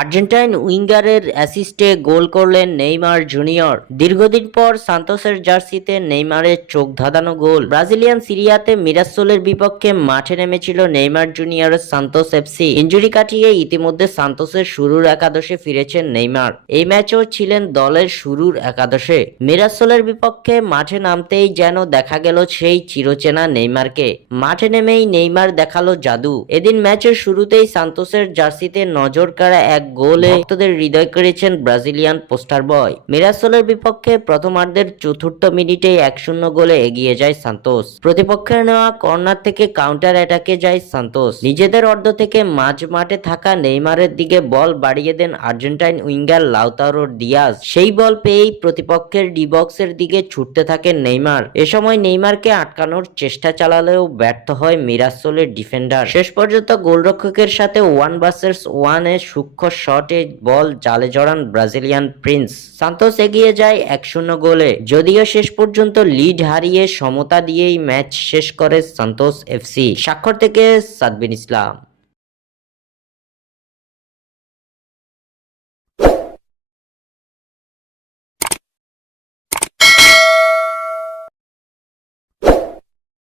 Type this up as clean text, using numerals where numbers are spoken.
Argentine উইঙ্গারের অ্যাসিস্টে গোল করলেন Neymar junior. দীর্ঘদিন পর সান্তোসের জার্সিতে নেইমারের চোখ ধাঁধানো গোল। ব্রাজিলিয়ান সিরিয়াতে মিরাসোলের বিপক্ষে মাঠে নেমেছিল Neymar junior Santos FC. Injury কাটিয়ে ইতিমধ্যে সান্তোসের শুরুর একাদশে ফিরেছেন নেইমার। এই ম্যাচও ছিলেন দলের শুরুর একাদশে। মিরাসোলের বিপক্ষে মাঠে নামতেই যেন দেখা গেল সেই চিরচেনা নেইমারকে। মাঠে নেমেই নেইমার দেখালো জাদু। এদিন ম্যাচের শুরুতেই সান্তোসের জার্সিতে নজর কাড়া এক গোলে ভক্তদের হৃদয় করেছেন ব্রাজিলিয়ান পোস্টার বয়। মিরাসোলের বিপক্ষে প্রথমার্ধের চতুর্থ মিনিটেই 1-0 গোলে এগিয়ে যায় সান্তোস। প্রতিপক্ষের নেওয়া কর্নার থেকে কাউন্টার অ্যাটাকে যায় সান্তোস। নিজেদের অর্ধ থেকে মাঝ মাঠে থাকা নেইমারের দিকে বল বাড়িয়ে দেন আর্জেন্টাইন উইঙ্গার লাউতারো দিয়াজ। সেই বল পেয়েই প্রতিপক্ষের ডি বক্সের দিকে ছুটতে থাকেন নেইমার। এ সময় নেইমারকে আটকানোর চেষ্টা চালালেও ব্যর্থ হয় মিরাসোলের ডিফেন্ডার। শেষ পর্যন্ত গোলরক্ষকের সাথে 1 ভার্সেস 1 সূক্ষ্ম শটে বল জালে জড়ান ব্রাজিলিয়ান প্রিন্স। সান্তোস এগিয়ে যায় 1-0 গোলে। যদিও শেষ পর্যন্ত লিড হারিয়ে সমতা দিয়েই ম্যাচ শেষ করে সান্তোস এফসি। স্বাক্ষর থেকে সাদবিন ইসলাম।